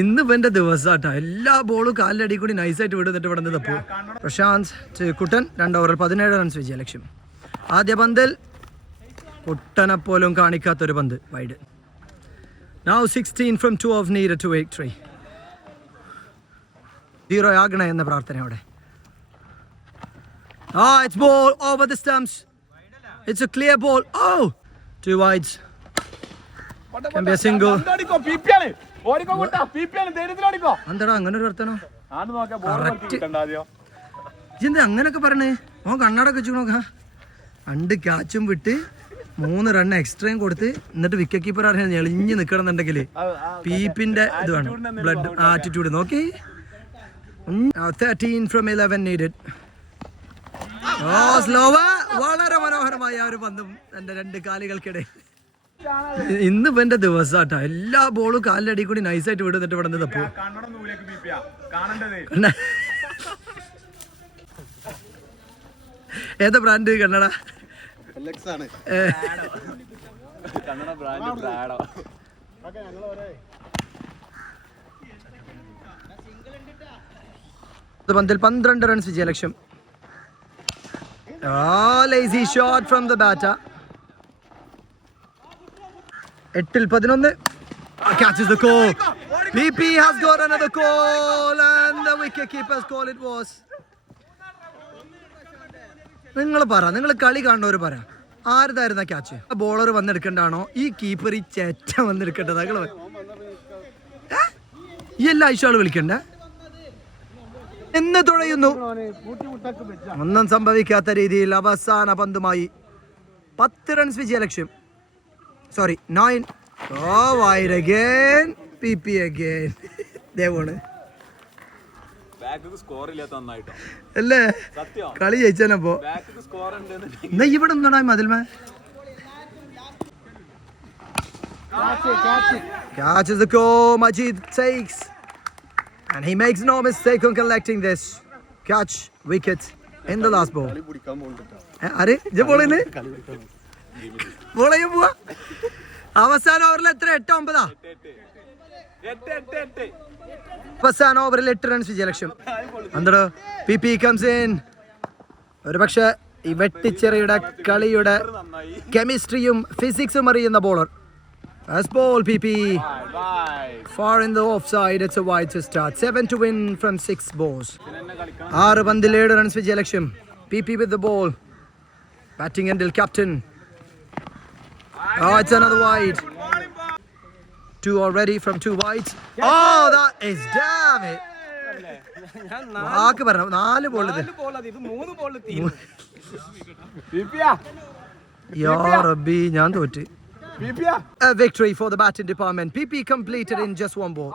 ഇന്നിപ്പോ എന്റെ ദിവസാട്ടോ. എല്ലാ ബോളും കാലിലടി കൂടി നൈസായിട്ട് വിടുന്നിട്ട് ഇവിടെ നിന്ന് തപ്പു. പ്രശാന്ത് കുട്ടൻ 2 ഓവറിൽ 17 റൺസ് വിജയലക്ഷ്യം. ആദ്യ പന്തിൽ കുട്ടനെ പോലും കാണിക്കാത്തൊരു പന്ത് wide. Now 16 from 2 of needed to victory. 0 ആകണേ എന്ന പ്രാർത്ഥനയോടെ. It's ball over the stumps. It's a clear ball. 2 wides. Can be a single. അന്തടാ അങ്ങനെ ഒരു വർത്തനോ ഇതെന്താ അങ്ങനൊക്കെ പറഞ്ഞേ? കണ്ണാടൊക്കെ വെച്ചു നോക്കാം. 2 ക്യാച്ചും വിട്ട് 3 റൺ എക്സ്ട്രയും കൊടുത്ത് എന്നിട്ട് വിക്കറ്റ് കീപ്പർ അറിയാൻ ഞെളിഞ്ഞ് നിൽക്കണമെന്നുണ്ടെങ്കിൽ പീപ്പിന്റെ ഇത് വേണം, ബ്ലഡ് ആറ്റിറ്റ്യൂഡ് നോക്കി. 13 from 11 needed. സ്ലോവർ. വളരെ മനോഹരമായ ഒരു പന്തും എന്റെ 2 കാലുകൾക്കിടെ. ഇന്നിപ്പോ എന്റെ ദിവസാട്ടോ. എല്ലാ ബോളും കാലിലടി കൂടി നൈസായിട്ട് വിടുന്നിട്ട് ഇവിടെ നിന്ന് തപ്പു. ഏതാ ബ്രാൻഡ് കണ്ണട? പന്തിൽ 12 റൺസ് വിജയലക്ഷ്യം. Lazy shot from the batter. 8 11. Catches the call. PP has got another call and the wicket keeper's call it was. നിങ്ങൾ കളി കാണുന്നവർ പറ, ആരുതായിരുന്ന ക്യാച്ച്? ബോളർ വന്നെടുക്കണ്ടാണോ ഈ കീപ്പർ ഈ ചേറ്റ വന്നെടുക്കേണ്ടത്? ഈ എല്ലാ ആഴ്ചകളും വിളിക്കണ്ടേ എന്ന് തുഴയുന്നു. ഒന്നും സംഭവിക്കാത്ത രീതിയിൽ അവസാന പന്തുമായി 10 റൺസ് വിജയലക്ഷ്യം. Sorry, 9. Wide again. PP again. ദേവാണ് അല്ലേ കളി ജയിച്ചപ്പോ. എന്നാ ഇവിടെ ഒന്നാ മതിൽമേ. Catches the goal. Majid takes and he makes no mistake on collecting this catch wicket in the last ball. അരെ ജെ ബോളിന് ബോളയും പോവാ. അവസാന ഓവറിൽ എത്ര? 8-9. അവസാന ഓവറിൽ 8 റൺസ് വിജയലക്ഷ്യം. എന്തോ PP comes in. ഒരു പക്ഷെ ഈ വെട്ടിച്ചെറിയുടെ കളിയുടെ കെമിസ്ട്രിയും ഫിസിക്സും അറിയുന്ന bowler. As ball PP far in the offside. It's a wide to start. 7 to win from 6 balls. 6 പന്തിൽ 7 റൺസ് വിജയലക്ഷ്യം. PP with the ball. Batting until captain. It's another wide. 2 already from 2 wides. That is damn it. വാക്ക് പറഞ്ഞു 4 ball. ഞാൻ തോറ്റ്. A victory for the batting department. PP completed in just 1 ball.